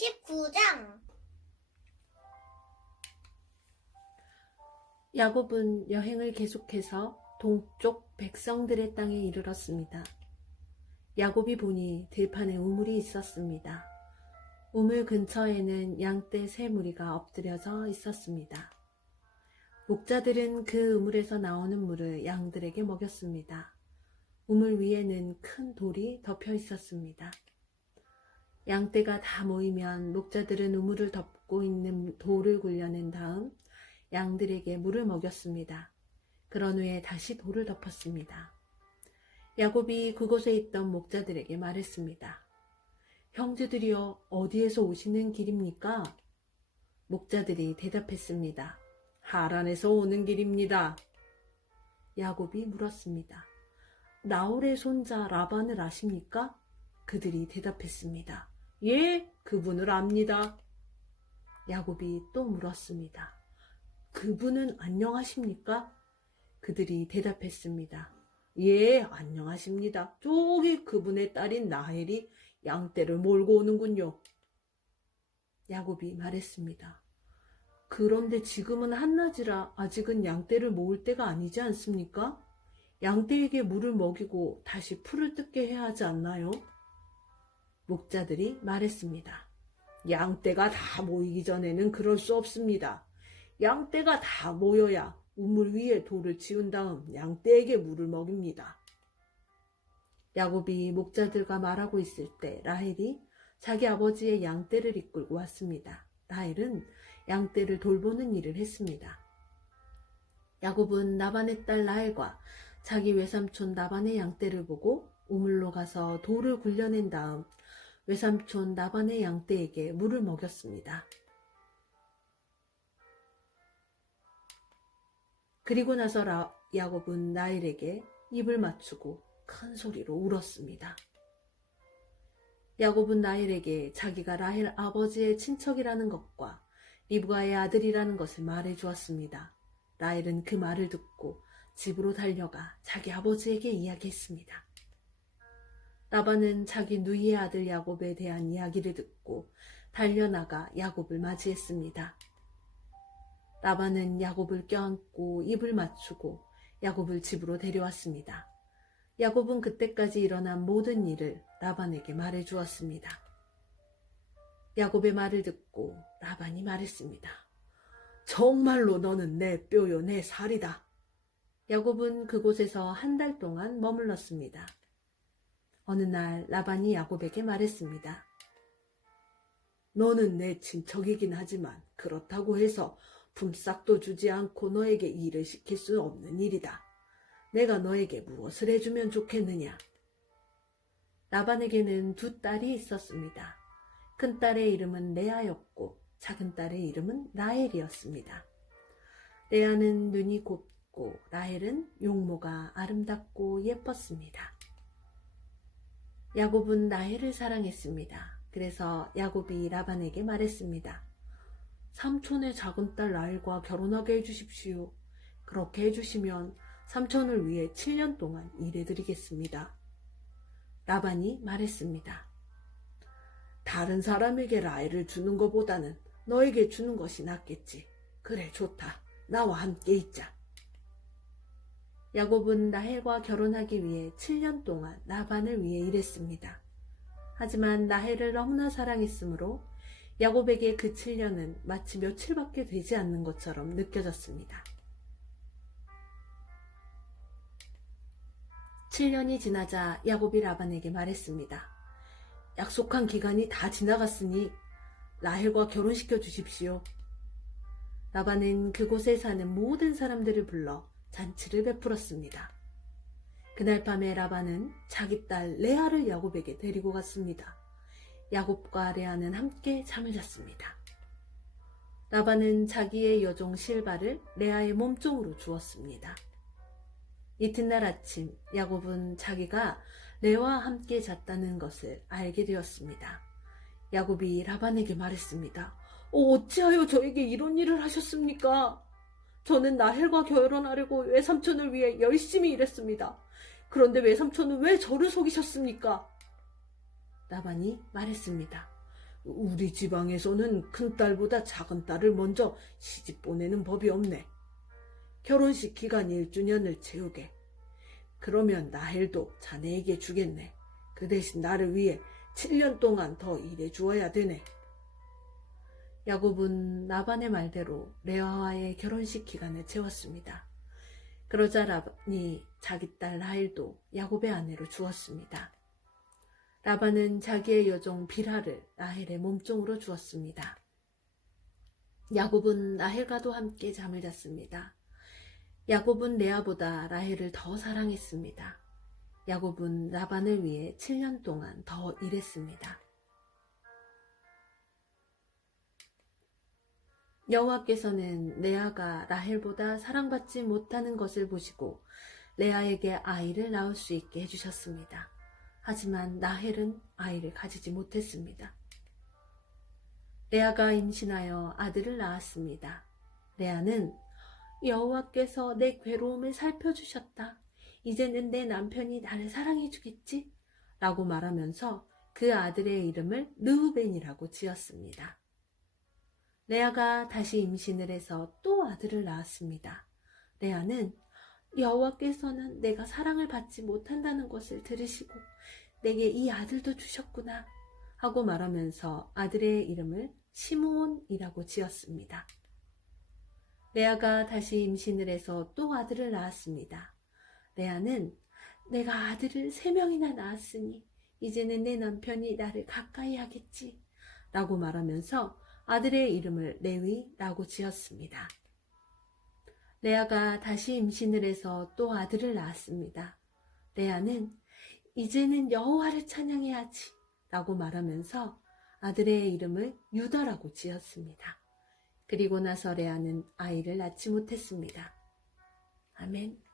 29장. 야곱은 여행을 계속해서 동쪽 백성들의 땅에 이르렀습니다. 야곱이 보니 들판에 우물이 있었습니다. 우물 근처에는 양떼 세 무리가 엎드려져 있었습니다. 목자들은 그 우물에서 나오는 물을 양들에게 먹였습니다. 우물 위에는 큰 돌이 덮여 있었습니다. 양떼가 다 모이면 목자들은 우물을 덮고 있는 돌을 굴려낸 다음 양들에게 물을 먹였습니다. 그런 후에 다시 돌을 덮었습니다. 야곱이 그곳에 있던 목자들에게 말했습니다. 형제들이여, 어디에서 오시는 길입니까? 목자들이 대답했습니다. 하란에서 오는 길입니다. 야곱이 물었습니다. 나홀의 손자 라반을 아십니까? 그들이 대답했습니다. 예, 그분을 압니다. 야곱이 또 물었습니다. 그분은 안녕하십니까? 그들이 대답했습니다. 예, 안녕하십니다. 저기 그분의 딸인 라헬이 양떼를 몰고 오는군요. 야곱이 말했습니다. 그런데 지금은 한낮이라 아직은 양떼를 모을 때가 아니지 않습니까? 양떼에게 물을 먹이고 다시 풀을 뜯게 해야 하지 않나요? 목자들이 말했습니다. 양떼가 다 모이기 전에는 그럴 수 없습니다. 양떼가 다 모여야 우물 위에 돌을 지은 다음 양떼에게 물을 먹입니다. 야곱이 목자들과 말하고 있을 때 라헬이 자기 아버지의 양떼를 이끌고 왔습니다. 라헬은 양떼를 돌보는 일을 했습니다. 야곱은 라반의 딸 라헬과 자기 외삼촌 라반의 양떼를 보고 우물로 가서 돌을 굴려낸 다음 외삼촌 라반의 양떼에게 물을 먹였습니다. 그리고 나서 야곱은 라헬에게 입을 맞추고 큰 소리로 울었습니다. 야곱은 라헬에게 자기가 라헬 아버지의 친척이라는 것과 리브가의 아들이라는 것을 말해 주었습니다. 라헬은 그 말을 듣고 집으로 달려가 자기 아버지에게 이야기했습니다. 라반은 자기 누이의 아들 야곱에 대한 이야기를 듣고 달려나가 야곱을 맞이했습니다. 라반은 야곱을 껴안고 입을 맞추고 야곱을 집으로 데려왔습니다. 야곱은 그때까지 일어난 모든 일을 라반에게 말해 주었습니다. 야곱의 말을 듣고 라반이 말했습니다. 정말로 너는 내 뼈요 내 살이다. 야곱은 그곳에서 한 달 동안 머물렀습니다. 어느 날 라반이 야곱에게 말했습니다. 너는 내 친척이긴 하지만 그렇다고 해서 품삯도 주지 않고 너에게 일을 시킬 수 없는 일이다. 내가 너에게 무엇을 해주면 좋겠느냐? 라반에게는 두 딸이 있었습니다. 큰 딸의 이름은 레아였고 작은 딸의 이름은 라헬이었습니다. 레아는 눈이 곱고 라헬은 용모가 아름답고 예뻤습니다. 야곱은 라헬을 사랑했습니다. 그래서 야곱이 라반에게 말했습니다. 삼촌의 작은 딸 라헬과 결혼하게 해주십시오. 그렇게 해주시면 삼촌을 위해 7년 동안 일해드리겠습니다. 라반이 말했습니다. 다른 사람에게 라헬을 주는 것보다는 너에게 주는 것이 낫겠지. 그래, 좋다. 나와 함께 있자. 야곱은 라헬과 결혼하기 위해 7년 동안 라반을 위해 일했습니다. 하지만 라헬을 너무나 사랑했으므로 야곱에게 그 7년은 마치 며칠밖에 되지 않는 것처럼 느껴졌습니다. 7년이 지나자 야곱이 라반에게 말했습니다. 약속한 기간이 다 지나갔으니 라헬과 결혼시켜 주십시오. 라반은 그곳에 사는 모든 사람들을 불러 잔치를 베풀었습니다. 그날 밤에 라반은 자기 딸 레아를 야곱에게 데리고 갔습니다. 야곱과 레아는 함께 잠을 잤습니다. 라반은 자기의 여종 실바를 레아의 몸종으로 주었습니다. 이튿날 아침 야곱은 자기가 레아와 함께 잤다는 것을 알게 되었습니다. 야곱이 라반에게 말했습니다. 어찌하여 저에게 이런 일을 하셨습니까? 저는 라헬과 결혼하려고 외삼촌을 위해 열심히 일했습니다. 그런데 외삼촌은 왜 저를 속이셨습니까? 라반이 말했습니다. 우리 지방에서는 큰딸보다 작은딸을 먼저 시집 보내는 법이 없네. 결혼식 기간 1주년을 채우게. 그러면 라헬도 자네에게 주겠네. 그 대신 나를 위해 7년 동안 더 일해 주어야 되네. 야곱은 라반의 말대로 레아와의 결혼식 기간을 채웠습니다. 그러자 라반이 자기 딸 라헬도 야곱의 아내로 주었습니다. 라반은 자기의 여종 빌하를 라헬의 몸종으로 주었습니다. 야곱은 라헬과도 함께 잠을 잤습니다. 야곱은 레아보다 라헬을 더 사랑했습니다. 야곱은 라반을 위해 7년 동안 더 일했습니다. 여호와께서는 레아가 라헬보다 사랑받지 못하는 것을 보시고 레아에게 아이를 낳을 수 있게 해주셨습니다. 하지만 라헬은 아이를 가지지 못했습니다. 레아가 임신하여 아들을 낳았습니다. 레아는 여호와께서 내 괴로움을 살펴주셨다. 이제는 내 남편이 나를 사랑해주겠지? 라고 말하면서 그 아들의 이름을 르우벤이라고 지었습니다. 레아가 다시 임신을 해서 또 아들을 낳았습니다. 레아는 여호와께서는 내가 사랑을 받지 못한다는 것을 들으시고 내게 이 아들도 주셨구나 하고 말하면서 아들의 이름을 시므온이라고 지었습니다. 레아가 다시 임신을 해서 또 아들을 낳았습니다. 레아는 내가 아들을 3명이나 낳았으니 이제는 내 남편이 나를 가까이 하겠지 라고 말하면서 아들의 이름을 레위라고 지었습니다. 레아가 다시 임신을 해서 또 아들을 낳았습니다. 레아는 이제는 여호와를 찬양해야지 라고 말하면서 아들의 이름을 유다라고 지었습니다. 그리고 나서 레아는 아이를 낳지 못했습니다. 아멘.